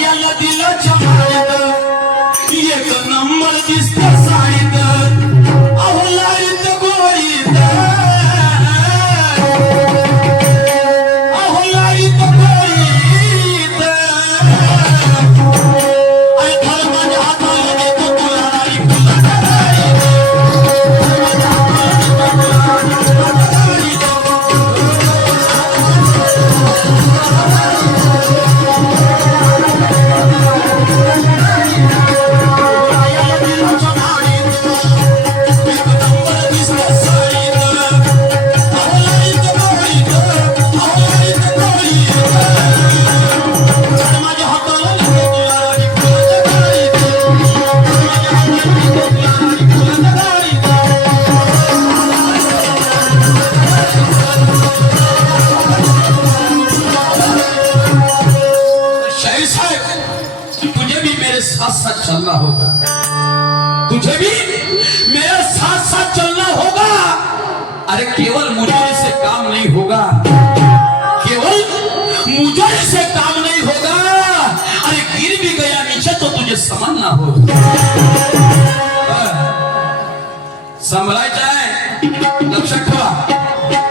याला दिलं चमाळीत एक नंबर दिसत साडीत अहो लाईत गोळीत अहो लाईत गोळीत आई थळ माझ्या हाताला देतो तुला राणी फुला साथ चलना होगा तुझे भी मेरे साथ साथ चलना होगा अरे केवल मुझे से काम नहीं होगा केवल मुझे से काम नहीं होगा अरे गिर भी गया नीचे तो तुझे समझना होगा सांभाळायचं आहे लक्षात ठेवा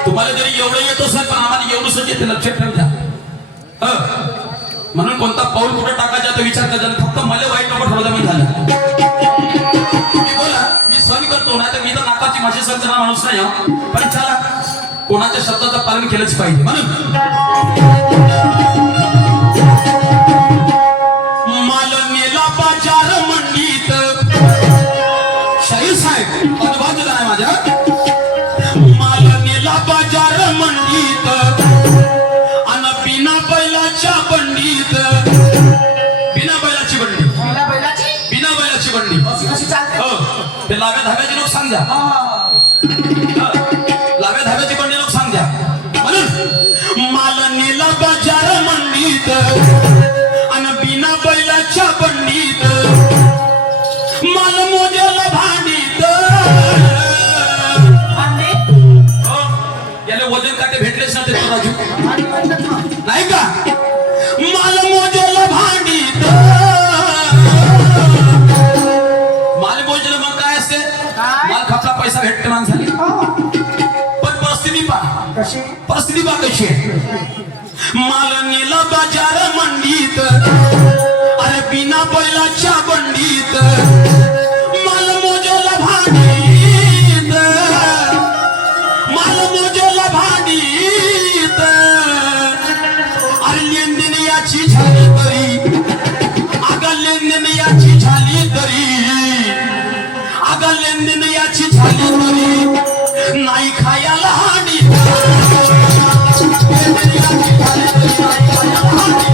तुम्हाला जरी एवढं येत असेल पण आम्हाला एवढंच येते लक्षात ठेवा म्हणून कोणता पाऊल कुठे टाकायचा तो विचार करायचा फक्त मला वाईट नको ठरवलं मी झालं मी बोला मी सहन करतो ना तर मी तर नाकाची माझी सहन करणारा माणूस नाही पण चला कोणाच्या शब्दाचं पालन केलंच पाहिजे म्हणून माल नेला बाजार मंडीत शाहीर साहेब अनुभव आहे माझ्या माल नेला बाजार मंडीत आणि बिना बैलाच्या बंडीत बिना बैलाची बंडी बिना बैलाची बंडी हो ते लाव्या धाब्याचे लोक सांगा लाव्या धाब्याची बंडी लोक सांगा म्हणून माल नेला बाजार मंडीत आणि बिना बैलाच्या बंडीत माल मोजेला भांडीत हो याला वजन काटे भेटलेच ना ते राजू नाही का माल मोजेला भांडीत माल मोजेला मग काय असते माल खापला पैसा भेटते माणसाला पण परिस्थिती पा कशी आहे माल नेला बाजार मंडीत अरे बिना बैलाच्या बंडीत माल मोजेला भांडीत माल मोजेला भांडीत अरे लेनदेन याची झाली तरी अगं लेनदेन याची झाली तरी अगं लेनदेन याची झाली तरी नाही खायला हानी लेनदेन याची झाली तरी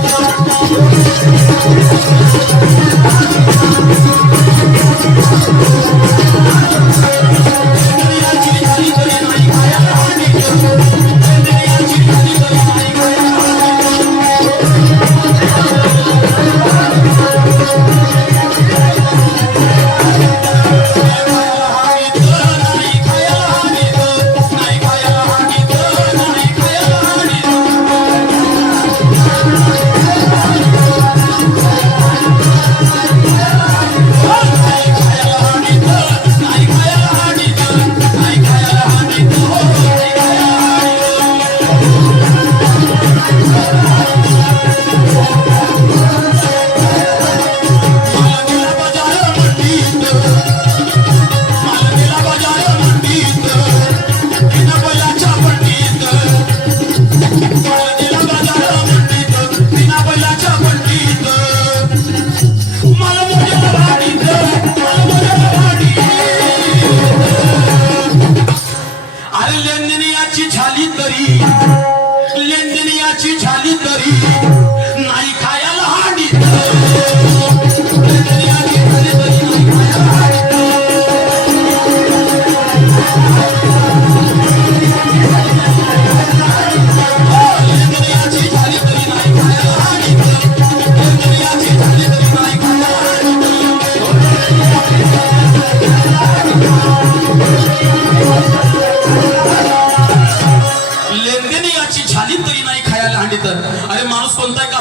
नाही खायला हानी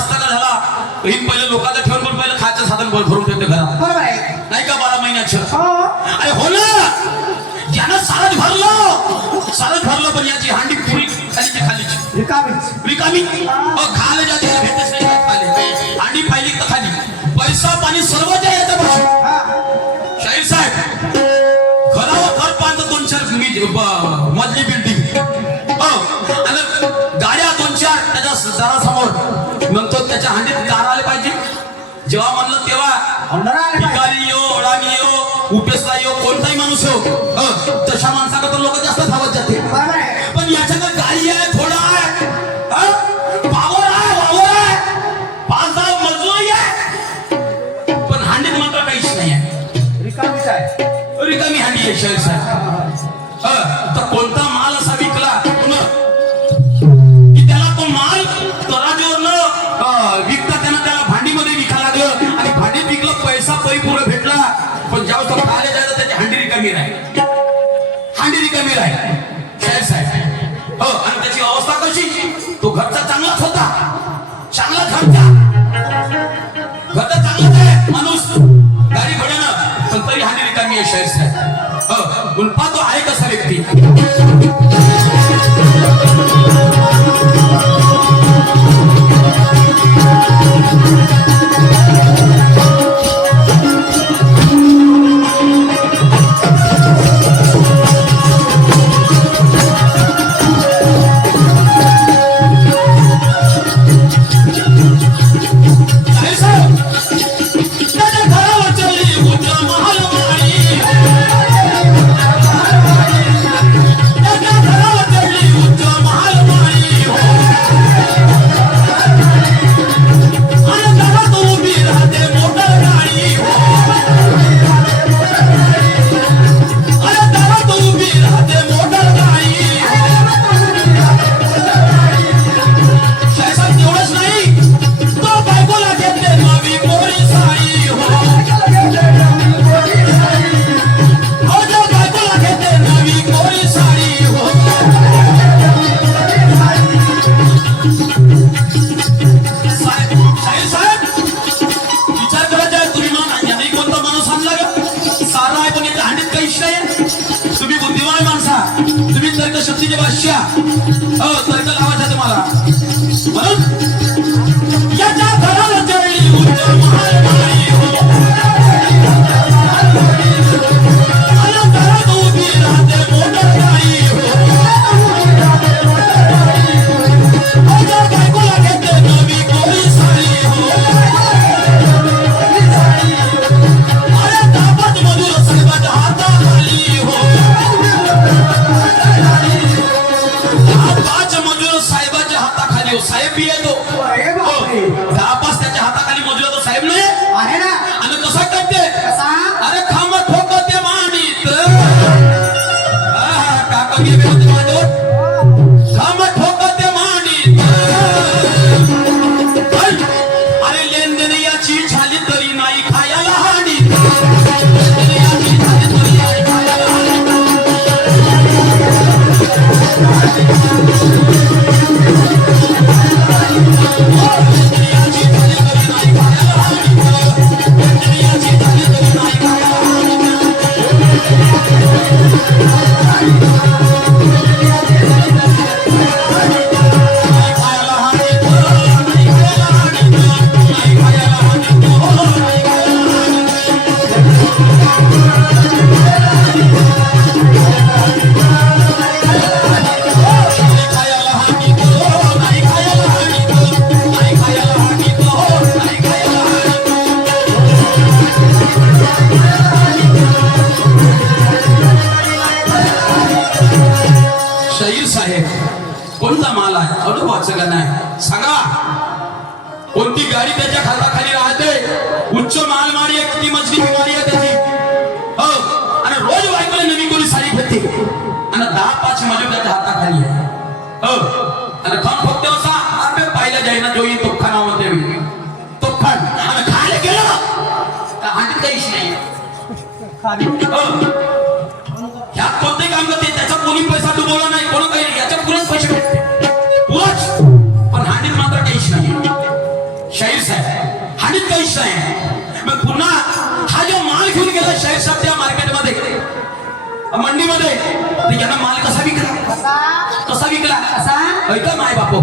नाश्ता का झाला ही पहिले लोकांना ठेवून पण पहिले खायचं साधन भरून ठेवते घरात बरोबर आहे. नाही का 12 महिन्याचं हो. अरे हो ना ज्यानं सारच भरलं पण याची हांडी पुरी खालीची रिकामी खाले जाते भेटच नाही खाले हांडी पाहिली तर खाली पैसा पाणी सर्व त्या याच्या पाशी शाहीर साहेब घरावर घर पाहतं 2-4 मजली बिल्डिंग आणि गाड्या 2-4 त्याच्या जरासमोर नंतर त्याच्या हांडीत कार आले पाहिजे जेव्हा म्हणलं तेव्हा भिकारी यो अडाणी यो उपेसला यो कोणताही माणूस हो तशा माणसाकडे लोक जास्त धावत जाते पण याच्याकडे गाडी आहे घोडा आहे पावर आहे वावर आहे 5-10 मजूर आहे पण हांडीत मात्र काहीच नाही आहे रिकामी हांडी आहे शहर साहेब तर कोणता माल असा विकला की त्याला तो माल तराजूवर विकता त्याला भांडीमध्ये विका लागलं आणि भांडीत विकलं पैसा परिपूर्ण भेटला पण ज्यावेळेस तो खायला जायचं त्याची हांडी रिकामी राहील शाहीर साहेब आणि त्याची अवस्था कशी तो घरचा चांगलाच होता चांगलाच आहे माणूस गाडी घोड्यानं पण तरी हांडी रिकामी आहे शाहीर साहेब उल्पा तो आहे कसा व्यक्ती शक्तीचे बादशाह तर्क लावायचा तुम्हाला म्हणून याच्या घराला जळली उच्च महामारी घरात उभी राहते मोटर गाडी बायकोला घेते नवी कोरी साडी अरे तापत मधुर साहेबाच्या हाताखाली साहेबाच्या हाताखाली साहेब बी येतो 10-5 त्याच्या हाताखाली मजूर तो साहेब नाही आहे ना आणि कसा करते अरे खांब ठोकते मांडीत काका गेले होते माझ्यावर खांब ठोकते मांडीत अरे लेनदेन याची झाली तरी नाही खायला हांडीत याची झाली तरी नाही खायला कोणता माल आहे अनुभवाचं का नाही सांगा कोणती गाडी त्याच्या हाताखाली राहते उच्च मालमाडी आहे किती मजली बिमारी आहे त्याची आणि रोज बायकोला नवी कोणी साडी घेते आणि 10-5 मजूर त्याच्या हाताखाली आहे आणि खान फक्त असा आपले पाहिला जाईना जो तो खानामध्ये तो खान आणि खायला गेला तर हांडीत काहीच नाही ह्यात कोणते काम करते त्याचा कोणी पैसा डुबवला नाही कोण काही याच्या पुरेच पैसे भेटते पुरच पण हांडीत मात्र काहीच नाही गोष्ट आहे. मग पुन्हा हा जो माल घेऊन गेला शाहीर साहेब त्या मार्केटमध्ये मंडीमध्ये, तर यांना माल कसा विकला, कसा विकला कसा ऐका माय बाप.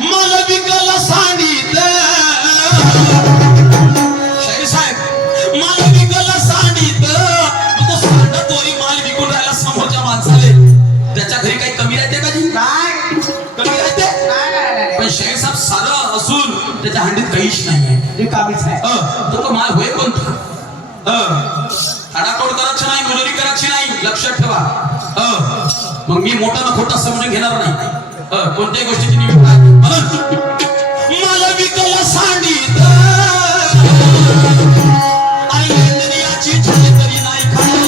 मला विकला सांगितलं शाहीर साहेब, मला विकला सांगितलं. तो सांडा तोरी माल विकून राहिला समोरच्या माणसाले. त्याच्या घरी काही कमी राहते का जी? नाही कमी राहते. पण शाहीर साहेब सारं असून त्याच्या हंडीत काहीच नाही कामीच आहे. तो माल होय कोणता? थाडातोड करायची नाही, मुजोरी करायची नाही, लक्षात ठेवा. मग मी मोठा ना खोटा समजून घेणार नाही कोणत्याही गोष्टीची निमित्त आहे. म्हणून मला विकला सांगितलं आणि इंद्रियाची झाली तरी नाही खायला.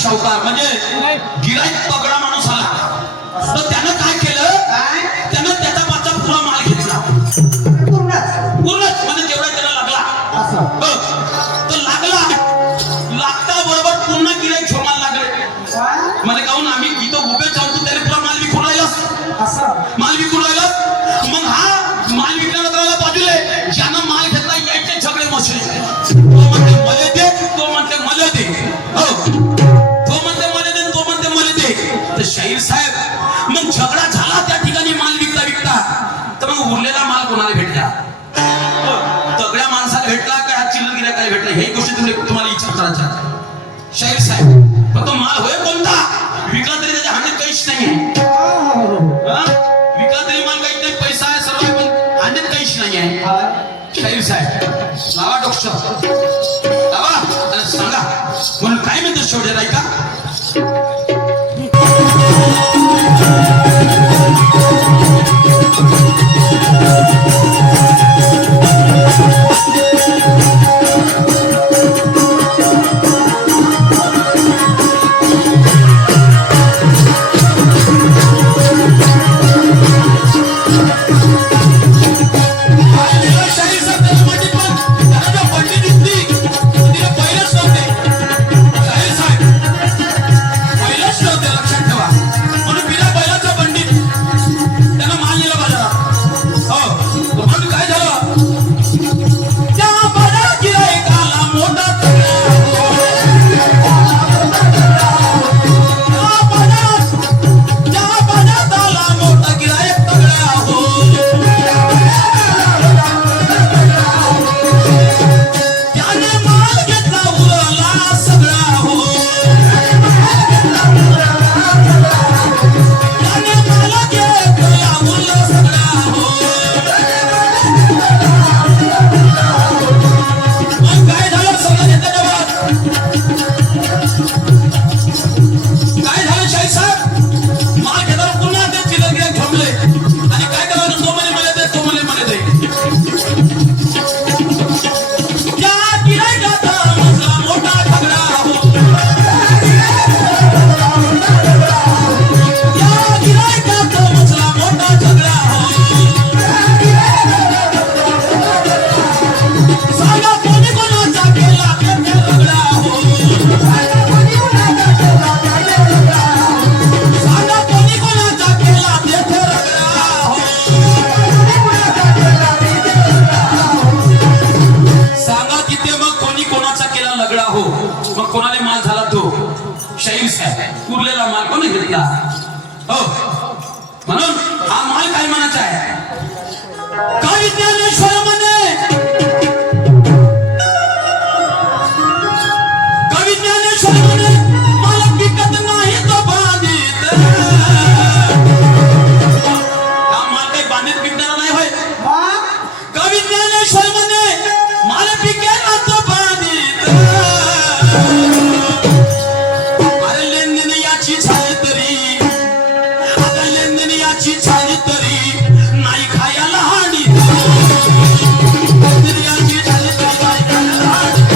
शाहूकार म्हणजे गिराईक तगडा माणूस आला, तर त्यानं काय केलं, त्यानं त्याचा पाचा पुरा माल घेतला पूर्णच, म्हणजे जेवढा त्याला लागला तर लागला. लागता बरोबर पुन्हा गिराईक झोमाला लागले. मला काहून आम्ही इथं उभे जाऊन त्याने पुरा माल विकून राहिलास, माल विकून राहिलास. मग हा माल विकल्यानंतर बाजूला ज्यानं माल घेतला यायचे झगडे मसले. तो म्हणते मले दे, तो म्हणते मले दे. तर शाहीर साहेब मग झगडा झाला त्या ठिकाणी माल विकता विकता. तर मग उरलेला माल कोणाला भेटला? तगड्या माणसाला भेटला का चिल्लर गिरायकाला भेटला? ही गोष्ट तुम्हाला विचार करायची शाहीर साहेब. पण तो माल होय कोणता? विकला तरी त्याच्या हांडीत काही सांगितला हो म्हणून हा माल काय म्हणायचा आहे कवी ज्ञानेश्वर म्हणे कवी ज्ञानेश्वर म्हणे मला पिकत नाही तो बाधित हा माल काही बाधित पिकणारा नाही होय कवी ज्ञानेश्वर म्हणे मला पिकेना तो बाधित अरे लेनदेन याची झाली तरी आता लेनदेन याची झाली तरी नाही खायला हानी लेनदेन याची झाली तरी नाही खायला हानी